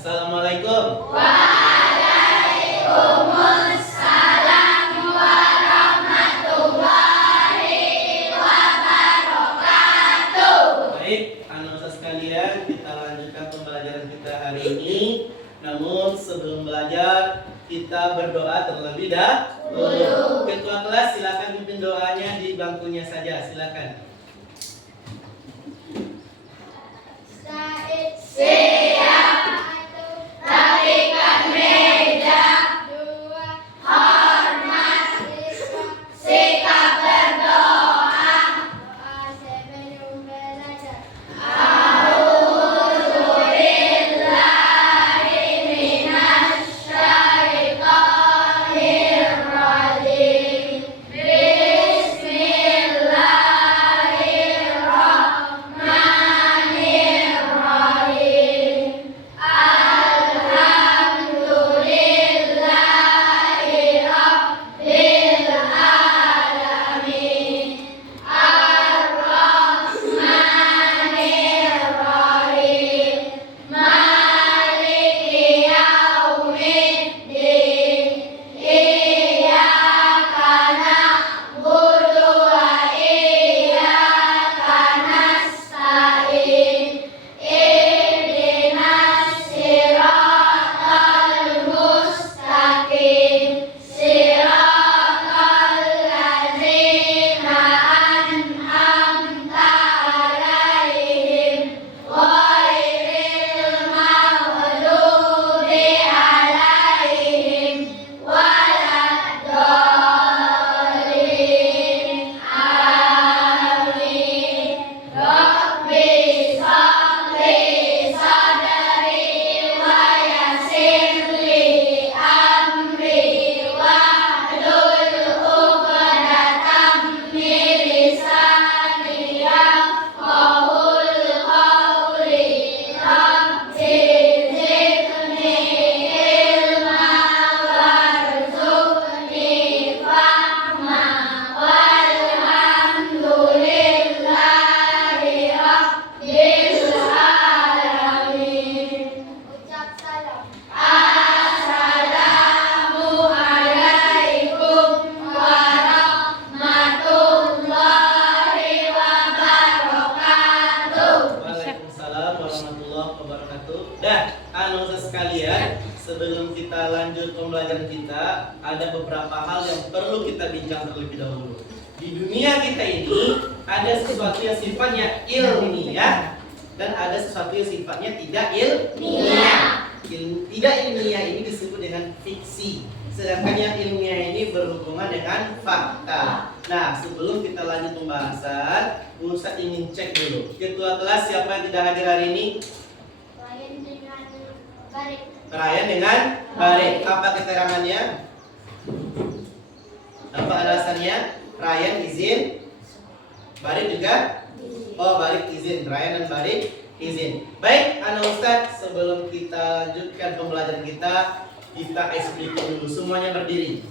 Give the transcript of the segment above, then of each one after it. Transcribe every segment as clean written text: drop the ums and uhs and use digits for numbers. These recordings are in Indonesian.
Assalamualaikum. Waalaikumsalam warahmatullahi wabarakatuh. Baik, anak-anak sekalian, kita lanjutkan pembelajaran kita hari ini. Namun sebelum belajar, kita berdoa terlebih dahulu. Ketua kelas silakan pimpin doanya di bangkunya saja, silakan. Siap. Rapikan meja. Hormat. Sikap berdoa. Sebelum belajar. A'udzubillahi minasyaitonir rajim. Bismillahirrahmanirrahim. Alhamdulillahi rabbil alamin. Ar-Rahmanir-Rahim. Maliki yaumiddin. Iyyaka na'budu wa iyyaka nasta'in. Ihdinas siratal mustaqim. Siratal ladzina an'amta 'alaihim ghairil maghdubi 'alaihim waladdallin. Amin. Rabbi sholli sadri wa yassirli amri wahlul 'uqdatam min lisani yafqahul qawli. Rabbi zidni ilma warzuqni fahma. Walhamdulillahi rabbil alamin. Ucap salam. Assalamualaikum warahmatullahi wabarakatuh. Waalaikumsalam warahmatullahi wabarakatuh. Dah, anak-anak sekalian, sebelum kita lanjut pembelajaran kita, ada beberapa hal yang perlu kita bincang terlebih dahulu. Di dunia kita ini ada sesuatu yang sifatnya ilmiah dan ada sesuatu yang sifatnya tidak ilmiah. Tidak ilmiah ini disebut dengan fiksi, sedangkan yang ilmiah ini berhubungan dengan fakta. Nah, sebelum kita lanjut pembahasan, Ustaz ingin cek dulu. Ketua kelas siapa yang tidak hadir hari ini? Lain dengan baik. Ryan dengan Barik. Apa keterangannya? Apa alasannya? Ryan izin, Barik juga? Oh, Barik izin. Ryan dan Barik izin. Baik, anak Ustadz, sebelum kita lanjutkan pembelajaran kita explain dulu. Semuanya berdiri.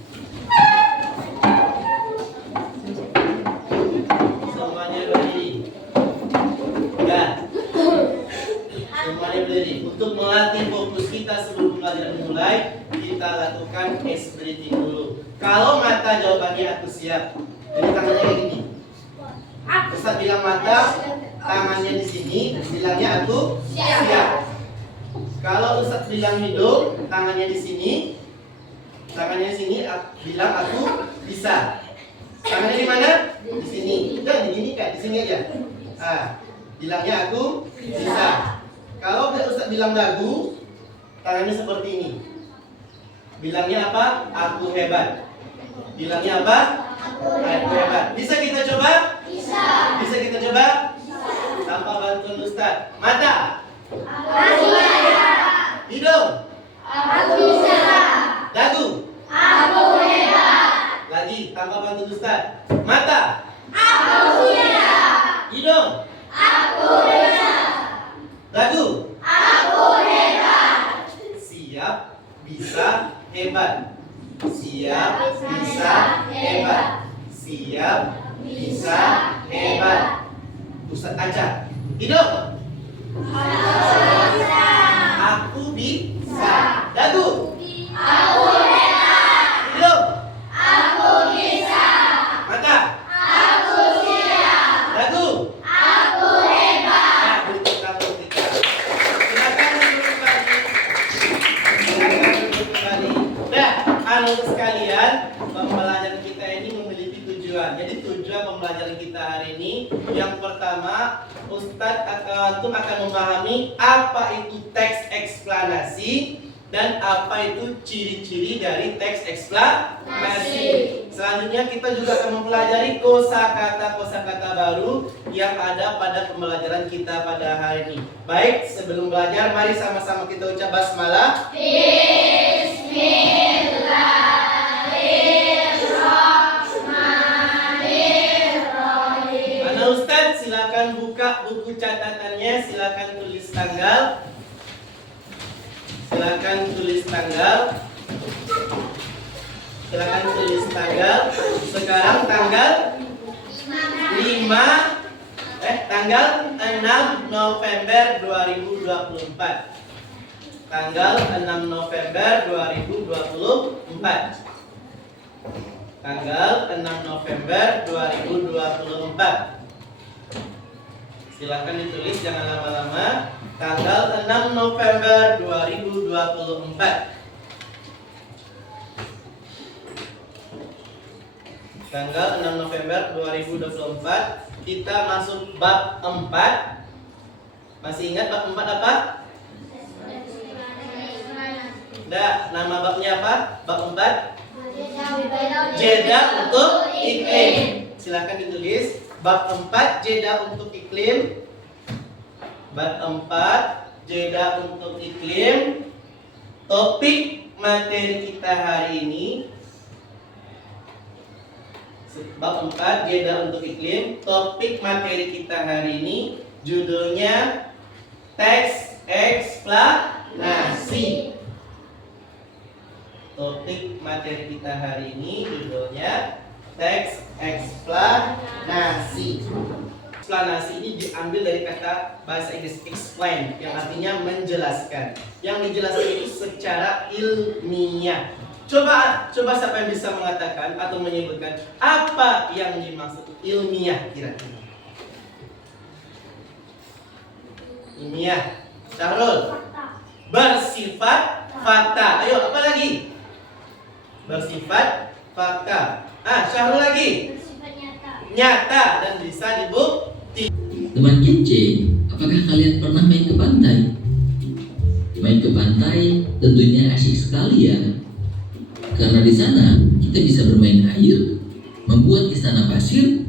Semuanya berdiri. Ya. Semuanya berdiri. Untuk melatih fokus kita sebelum pembelajaran dimulai, kita lakukan ice breathing dulu. Kalau mata jawabannya aku siap. Jadi tangannya kayak gini. Ustaz bilang mata, tangannya di sini, bilangnya aku siap. Kalau Ustaz bilang hidung, tangannya di sini, bilang aku bisa. Tangannya di mana? Di sini. Jangan di sini kan, di sini aja. Bilangnya aku bisa. Kalau Ustaz bilang dagu, tangannya seperti ini. Bilangnya apa? Aku hebat. Bilangnya apa? Aku hebat. Bisa kita coba? Bisa. Bisa kita coba? Tanpa bantuan Ustaz. Mata. Aku bisa. Hidung. Aku bisa. Dagu. Aku hebat. Lagi tanpa bantuan Ustaz. Mata. Aku bisa. Hidung. Aku bisa. Dagu. Aku hebat. Siap, bisa, hebat. Siap, bisa, hebat. Siap, bisa, hebat. Ustaz aja. Hidung. Aku bisa. Aku bisa. Dagu. Aku hebat. Hidung. Aku bisa. Mata. Aku siap. Dagu. Aku hebat. Nah, buktikan. Silakan duduk kembali. Nah, anak sekalian, pembelajaran kita ini memiliki tujuan. Jadi tujuan pembelajaran kita hari ini, yang pertama, Ustadz akan memahami apa itu teks eksplanasi dan apa itu ciri-ciri dari teks eksplanasi. Selanjutnya kita juga akan mempelajari kosakata baru yang ada pada pembelajaran kita pada hari ini. Baik, sebelum belajar, mari sama-sama kita ucap basmalah. Bismillahirrahmanirrahim. Ana Ustadz, silakan buka buku catatannya, silakan tulis tanggal. Silakan tulis tanggal. Silakan tulis tanggal. Sekarang tanggal 6 November 2024. Tanggal 6 November 2024. Tanggal 6 November 2024. Silakan ditulis, jangan lama-lama. Tanggal 6 November 2024. Tanggal 6 November 2024. Kita masuk bab 4. Masih ingat bab 4 apa? Enggak, nama babnya apa? Bab 4. Jeda untuk iklim. Silakan ditulis. Bab 4 jeda untuk iklim. Bab 4 jeda untuk iklim. Topik materi kita hari ini, bab 4 jeda untuk iklim. Topik materi kita hari ini judulnya teks eksplanasi. Topik materi kita hari ini judulnya teks eksplanasi. Eksplanasi ini diambil dari kata bahasa Inggris explain, yang artinya menjelaskan. Yang dijelaskan itu secara ilmiah. Coba siapa yang bisa mengatakan atau menyebutkan apa yang dimaksud ilmiah kira-kira? Ilmiah. Syahrul. Bersifat fakta. Ayo, apa lagi? Bersifat fakta. Syahrul lagi. Nyata dan bisa dibukti. Teman kece, apakah kalian pernah main ke pantai? Main ke pantai tentunya asyik sekali ya. Karena di sana kita bisa bermain air, membuat istana pasir,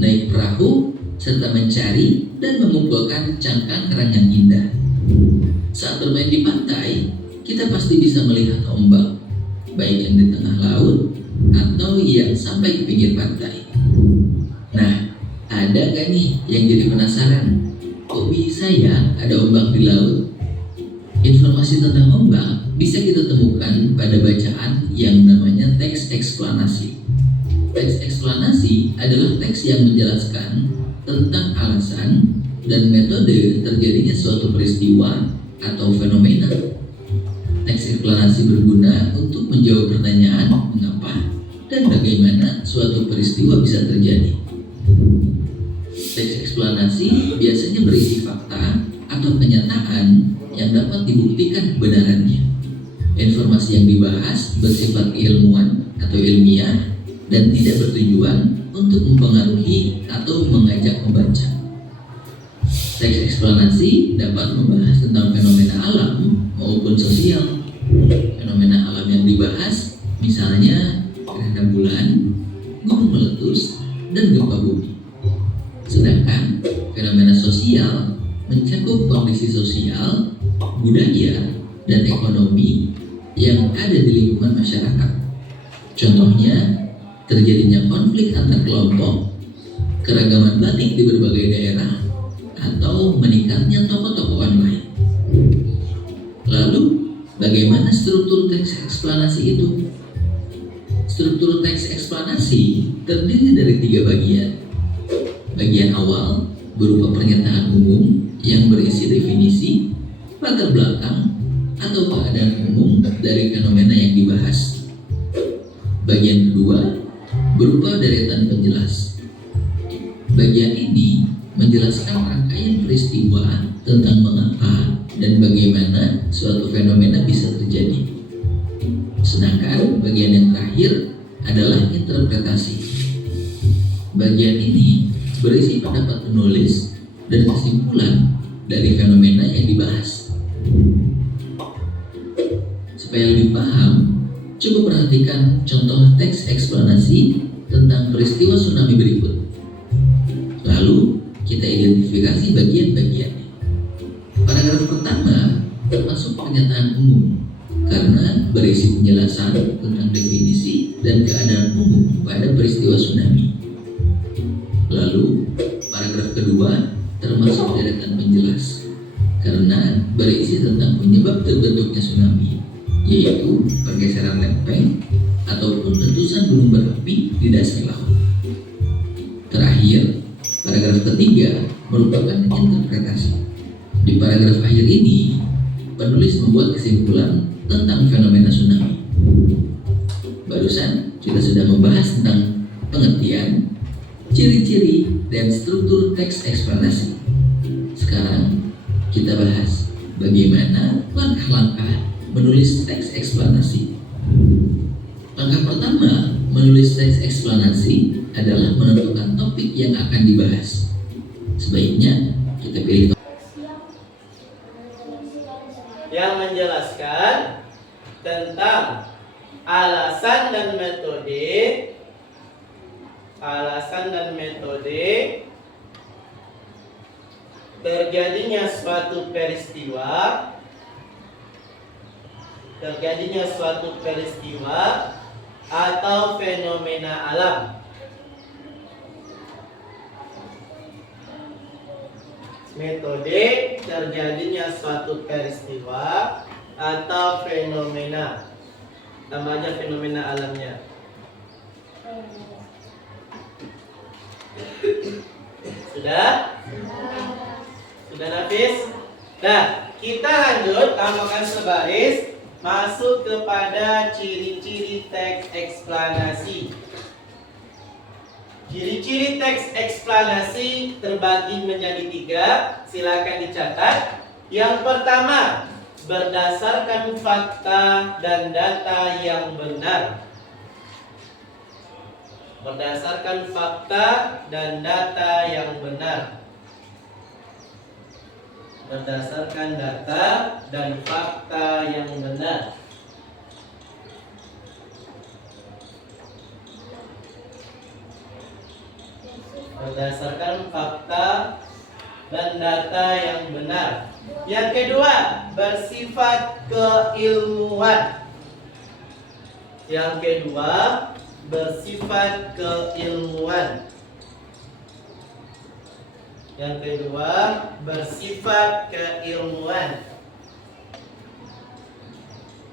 naik perahu, serta mencari dan mengumpulkan cangkang kerang yang indah. Saat bermain di pantai, kita pasti bisa melihat ombak, baik yang di tengah laut atau yang sampai ke pinggir pantai. Nah, ada gak nih yang jadi penasaran? Kok bisa ya ada ombak di laut? Informasi tentang ombak bisa kita temukan pada bacaan yang namanya teks eksplanasi. Teks eksplanasi adalah teks yang menjelaskan tentang alasan dan metode terjadinya suatu peristiwa atau fenomena. Teks eksplanasi berguna untuk menjawab pertanyaan mengapa dan bagaimana suatu peristiwa bisa terjadi. Teks eksplanasi biasanya berisi fakta atau kenyataan yang dapat dibuktikan kebenarannya. Informasi yang dibahas bersifat keilmuan atau ilmiah dan tidak bertujuan untuk mempengaruhi atau mengajak membaca. Teks eksplanasi dapat membahas tentang fenomena alam maupun sosial. Fenomena alam yang dibahas misalnya gerhana bulan, gunung meletus, dan gempa bumi. Sedangkan fenomena sosial mencakup kondisi sosial, budaya, dan ekonomi yang ada di lingkungan masyarakat. Contohnya, terjadinya konflik antar kelompok, keragaman batik di berbagai daerah, atau meningkatnya tokoh-tokoh online. Lalu, bagaimana struktur teks eksplanasi itu? Struktur teks eksplanasi terdiri dari 3 bagian. Bagian awal berupa pernyataan umum yang berisi definisi, latar belakang, atau keadaan umum dari fenomena yang dibahas. Bagian kedua berupa deretan penjelas. Bagian ini menjelaskan rangkaian peristiwa tentang mengapa dan bagaimana suatu fenomena bisa terjadi. Sedangkan bagian yang terakhir adalah interpretasi. Bagian ini berisi pendapat penulis dan kesimpulan dari fenomena yang dibahas. Supaya lebih paham, coba perhatikan contoh teks eksplanasi tentang peristiwa tsunami berikut. Lalu, kita identifikasi bagian-bagiannya. Paragraf pertama termasuk pernyataan umum karena berisi penjelasan tentang definisi dan keadaan umum pada peristiwa tsunami. Lalu, paragraf kedua termasuk deretan penjelas karena berisi tentang penyebab terbentuknya tsunami, yaitu pergeseran lempeng ataupun letusan gunung berapi di dasar laut. Terakhir, paragraf ketiga merupakan interpretasi. Di paragraf akhir ini, penulis membuat kesimpulan tentang fenomena tsunami. Barusan kita sudah membahas tentang pengertian, ciri-ciri, dan struktur teks eksplanasi. Sekarang kita bahas bagaimana langkah-langkah menulis teks eksplanasi. Langkah pertama menulis teks eksplanasi adalah menentukan topik yang akan dibahas. Sebaiknya kita pilih yang menjelaskan tentang alasan dan metode terjadinya suatu peristiwa atau fenomena alam. Metode terjadinya suatu peristiwa atau fenomena. Tambah aja fenomena alamnya. Sudah? Sudah Nafis? Nah, kita lanjut tambahkan sebaris, masuk kepada ciri-ciri teks eksplanasi. Ciri-ciri teks eksplanasi terbagi menjadi 3. Silakan dicatat. Yang pertama, berdasarkan fakta dan data yang benar. Berdasarkan fakta dan data yang benar. Berdasarkan data dan fakta yang benar. Berdasarkan fakta dan data yang benar. Yang kedua, bersifat keilmuan. Yang kedua, bersifat keilmuan. Yang kedua, bersifat keilmuan.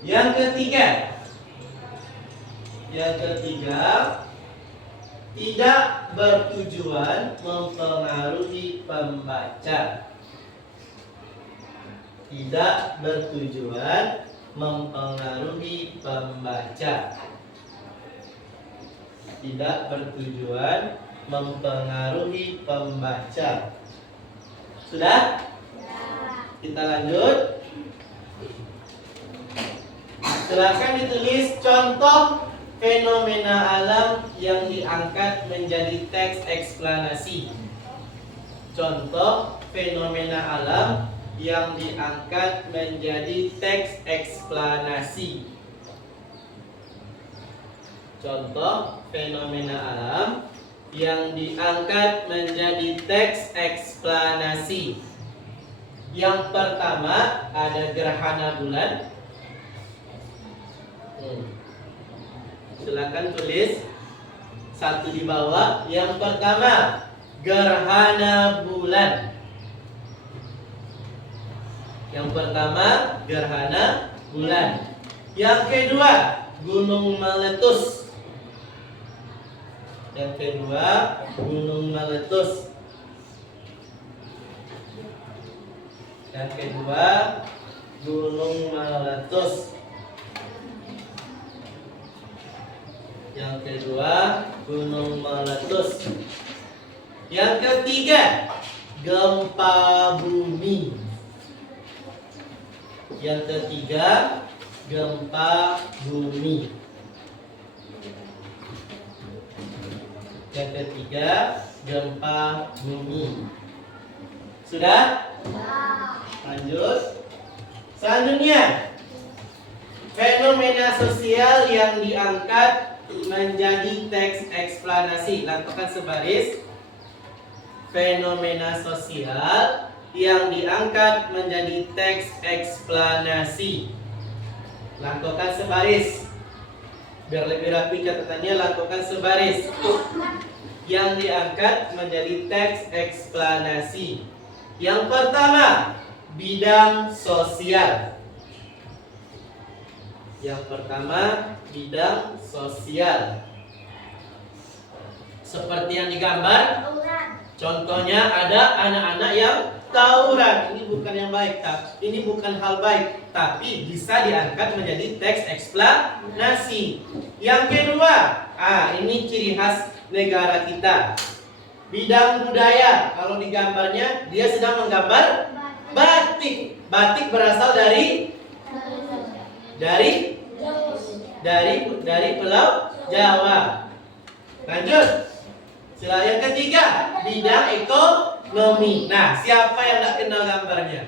Yang ketiga, tidak bertujuan mempengaruhi pembaca. Tidak bertujuan mempengaruhi pembaca. Tidak bertujuan mempengaruhi pembaca. Sudah? Kita lanjut. Silakan ditulis contoh fenomena alam yang diangkat menjadi teks eksplanasi. Contoh fenomena alam yang diangkat menjadi teks eksplanasi. Contoh fenomena alam yang diangkat menjadi teks eksplanasi. Yang pertama ada gerhana bulan. Silakan tulis satu di bawah. Yang pertama, gerhana bulan. Yang pertama, gerhana bulan. Yang kedua, gunung meletus. Yang kedua, gunung meletus. Yang kedua, gunung meletus. Yang kedua, gunung meletus. Yang ketiga, gempa bumi. Yang ketiga, gempa bumi. Yang ketiga, gempa bumi. Sudah? Lanjut. Selanjutnya, fenomena sosial yang diangkat menjadi teks eksplanasi. Lakukan sebaris. Fenomena sosial yang diangkat menjadi teks eksplanasi. Lakukan sebaris. Biar lebih rapi catatannya, lakukan sebaris. Yang diangkat menjadi teks eksplanasi. Yang pertama, bidang sosial. Yang pertama, bidang sosial. Seperti yang digambar, contohnya ada anak-anak yang tawuran. Ini bukan yang baik, ini bukan hal baik, tapi bisa diangkat menjadi teks eksplanasi. Yang kedua, ini ciri khas negara kita. Bidang budaya, kalau digambarnya dia sedang menggambar batik. Batik berasal dari Pulau Jawa. Lanjut. Sila yang ketiga, bidang ekonomi. Nah, siapa yang tidak kenal gambarnya?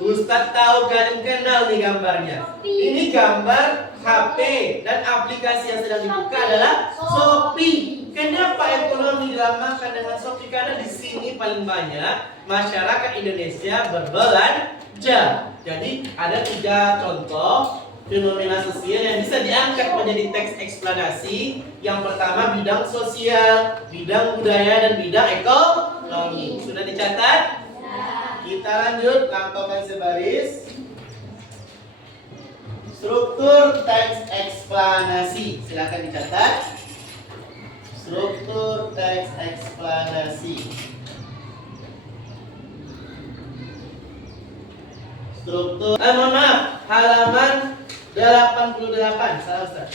Ustadz tahu, kalian kenal nih gambarnya. Ini gambar HP dan aplikasi yang sedang dibuka adalah Shopee. Kenapa ekonomi dinamakan dengan Shopee? Karena di sini paling banyak masyarakat Indonesia berbelanja. Jadi ada 3 contoh fenomena sosial yang bisa diangkat menjadi teks eksplanasi. Yang pertama, bidang sosial, bidang budaya, dan bidang ekonomi. Sudah dicatat? Kita lanjut, lakukan sebaris. Struktur teks eksplanasi. Silakan dicatat. Struktur teks eksplanasi. Struktur. Mohon maaf, halaman 88. Salah Ustaz.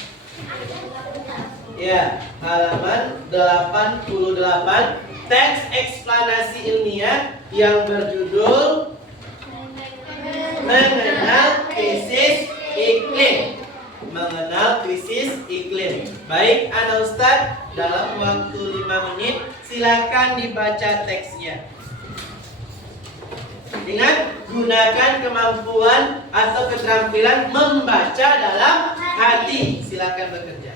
Ya, halaman 88. Teks eksplanasi ilmiah yang berjudul Mengenal Krisis Iklim. Mengenal krisis iklim. Baik, Ana Ustaz, dalam waktu 5 menit silakan dibaca teksnya. Ingat, gunakan kemampuan atau keterampilan membaca dalam hati. Silakan bekerja.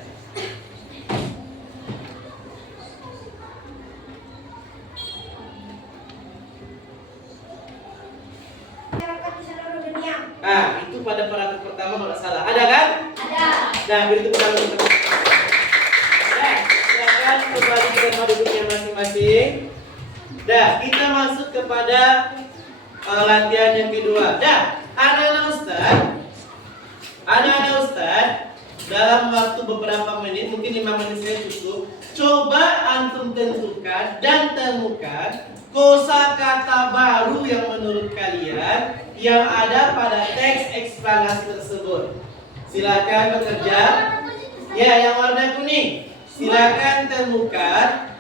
Itu pada paragraf pertama kalau salah. Ada kan? Ada. Nah, berikut paragraf pertama. Nah, silakan kembali ke tempat duduknya masing-masing. Nah, kita masuk kepada latihan yang kedua. Nah, anak-anak Ustaz, dalam waktu beberapa menit, mungkin 5 menit saya cukup. Coba antum tentukan dan temukan kosakata baru yang menurut kalian yang ada pada teks eksplanasi tersebut. Silakan bekerja. Ya, yang warna kuning. Silakan temukan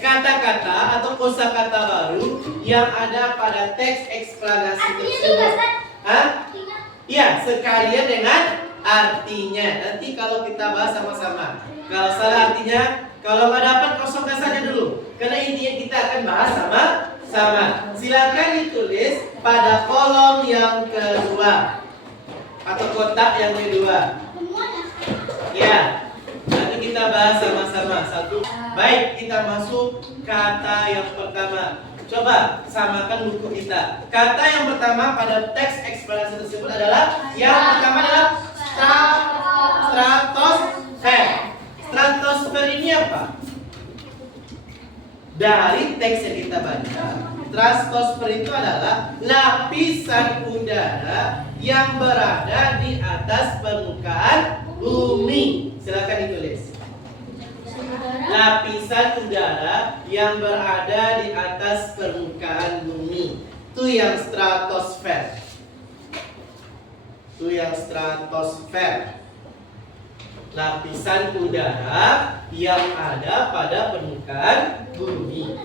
kata-kata atau kosakata baru yang ada pada teks eksplanasi tersebut. Iya, sekalian dengan artinya. Nanti kalau kita bahas sama-sama. Kalau salah artinya, kalau nggak dapat kosongkan saja dulu. Karena intinya kita akan bahas sama-sama. Silakan ditulis pada kolom yang kedua atau kotak yang kedua. Ya, nanti kita bahas sama-sama. Baik, kita masuk kata yang pertama. Coba samakan buku kita. Kata yang pertama pada teks eksplanasi tersebut adalah stratosfer. Stratosfer ini apa? Dari teks yang kita baca, stratosfer itu adalah lapisan udara yang berada di atas permukaan bumi. Silakan ditulis. Lapisan udara yang berada di atas permukaan bumi. Itu yang stratosfer. Itu yang stratosfer. Lapisan udara yang ada pada permukaan bumi.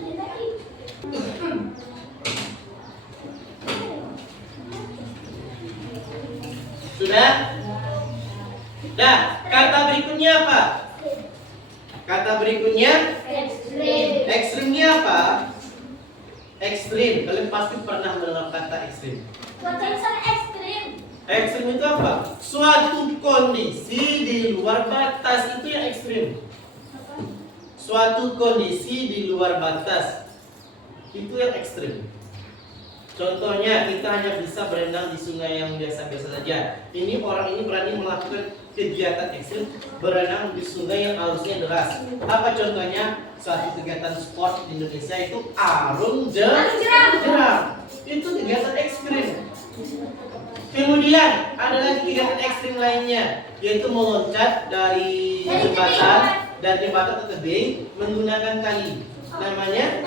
Sudah? Nah, kata berikutnya apa? Kata berikutnya Ekstrim. ekstrimnya apa? Ekstrim. Kalian pasti pernah mendengar kata ekstrim. Cuaca ekstrim. Ekstrim itu apa? Suatu kondisi di luar batas, itu yang ekstrim. Suatu kondisi di luar batas, itu yang ekstrim. Contohnya, kita hanya bisa berenang di sungai yang biasa-biasa saja. Ini orang ini berani melakukan kegiatan ekstrim, berenang di sungai yang arusnya deras. Apa contohnya? Suatu kegiatan sport di Indonesia itu arung jeram. Itu kegiatan ekstrim. Kemudian ada lagi kegiatan ekstrim lainnya, yaitu meloncat dari jembatan dan jembatan ke tebing menggunakan tali. Namanya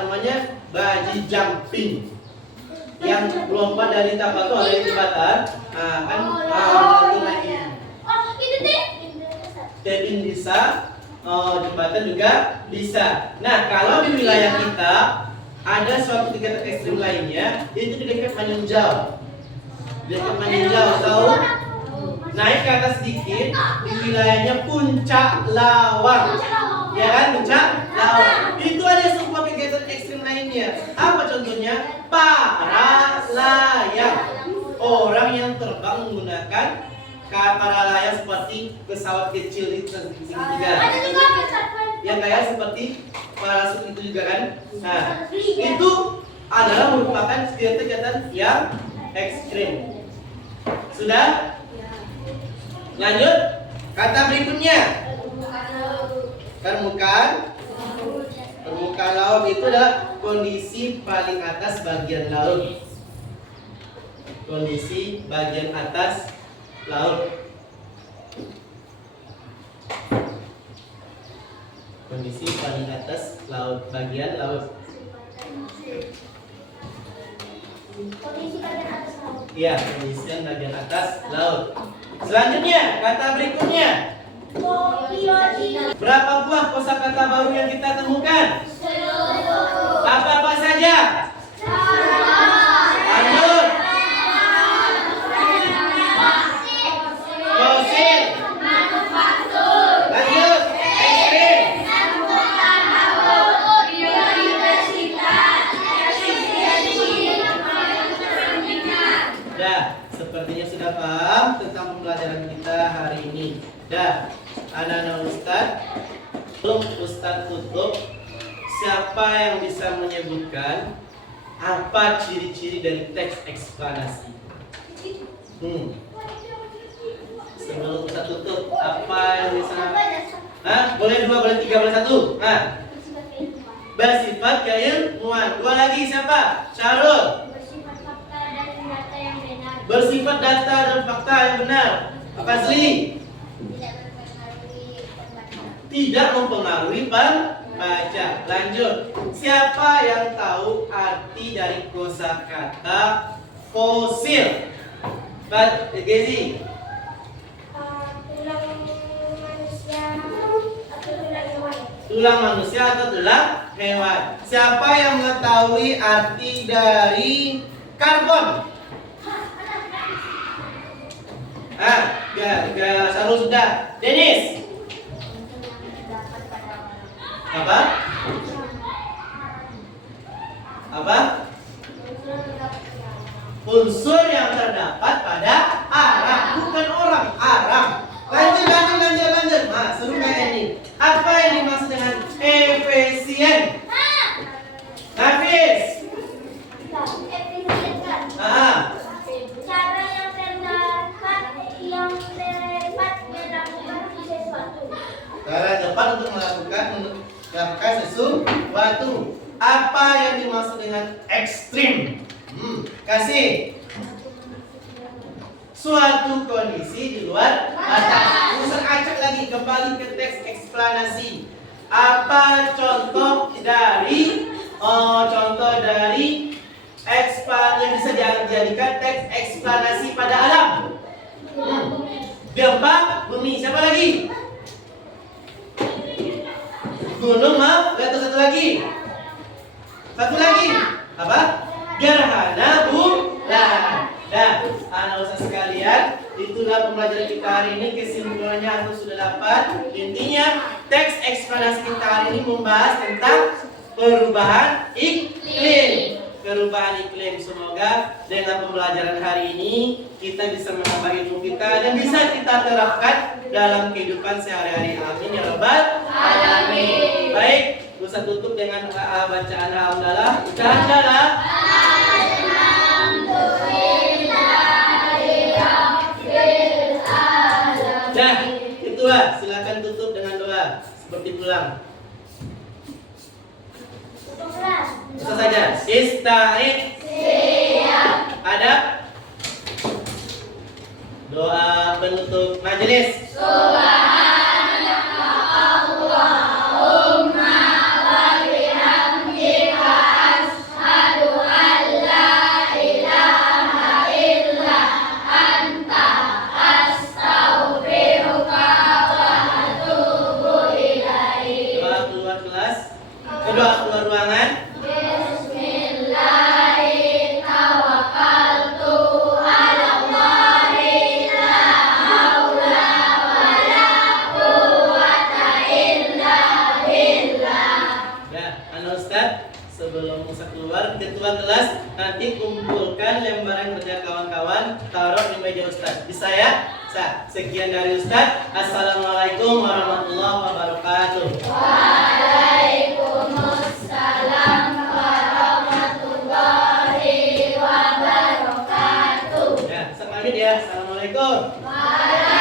namanya bungee jumping. Yang lompat dari tapatu dari jembatan, itu lagi. Oh, itu deh. Tebing bisa, jembatan juga bisa. Nah, kalau di wilayah kita ada suatu kegiatan ekstrim lainnya, itu di dekat Manunjau. Di dekat Manunjau, tahu? Naik ke atas sedikit, di wilayahnya Puncak Lawang. Ya kan, Puncak Lawang. Itu ada sebuah kegiatan ekstrim lainnya. Apa contohnya? Paralayang. Orang yang terbang menggunakan paralayang seperti pesawat kecil itu segitiga. Ada juga pesawat. Yang kayak seperti parasut itu juga kan. Nah, itu adalah merupakan kegiatan yang ekstrim. Sudah? Lanjut. Kata berikutnya. Permukaan laut itu adalah kondisi paling atas bagian laut. Kondisi bagian atas laut. Kondisi paling atas laut, bagian laut. Kondisi bagian atas laut. Iya, kondisi bagian atas laut. Selanjutnya, kata berikutnya. Berapa buah kosakata baru yang kita temukan? Apa-apa saja? Lanjut. Fosil. Lanjut. Ekstrim. Dah, sepertinya sudah paham tentang pembelajaran kita hari ini. Dah, anak-anak Ustadz, belum Ustadz tutup. Siapa yang bisa menyebutkan apa ciri-ciri dari teks eksplanasi? Sebelum Ustadz tutup, apa yang bisa? Boleh dua, boleh tiga, boleh satu. Bersifat keilmuan. Dua lagi siapa? Syarul. Bersifat data dan fakta yang benar. Fazli. Tidak mempengaruhi pembaca. Lanjut. Siapa yang tahu arti dari kosakata fosil? Gezi. Tulang manusia atau tulang hewan. Siapa yang mengetahui arti dari karbon? Sarul sudah. Dennis. Apa? Unsur yang terdapat pada aram, bukan orang, aram. Lanjut. Nah, seru kayak ini. Apa yang dimaksud dengan efisien? Nafis. Cara yang tepat melakukan sesuatu. Cara cepat untuk melakukan sesuatu. Apa yang dimaksud dengan ekstrim? Kasih. Suatu kondisi di luar batas. Usah acak lagi, kembali ke teks eksplanasi. Apa contoh dari yang bisa dijadikan teks eksplanasi? eksplanasi pada alam. Gempa, bumi. Siapa lagi? Gunung, maaf. Lihat satu lagi. Satu lagi. Apa? Gerhana bulan. Dah, anak usaha sekalian, itulah pembelajaran kita hari ini. Kesimpulannya aku sudah dapat. Intinya, teks eksplanasi kita hari ini membahas tentang perubahan iklim. Perubahan iklim. Semoga dengan pembelajaran hari ini kita bisa menambah ilmu kita dan bisa kita terapkan dalam kehidupan sehari-hari. Amin ya rabbal alamin. Baik, bisa tutup dengan bacaan alhamdulillah. Alhamdulillah. Nah, itu silakan tutup dengan doa seperti pulang. Bisa saja. Ista'id. Siap. Adab. Doa penutup majelis. Doa keluar kelas. Doa keluar ruangan. Sebelum Musa keluar, ketua kelas nanti kumpulkan lembaran kerja kawan-kawan, taruh di meja Ustaz. Bisa ya? Sekian dari Ustaz. Assalamualaikum warahmatullahi wabarakatuh. Waalaikumsalam warahmatullahi wabarakatuh. Ya, pamit ya. Assalamualaikum. Waalaikumsalam.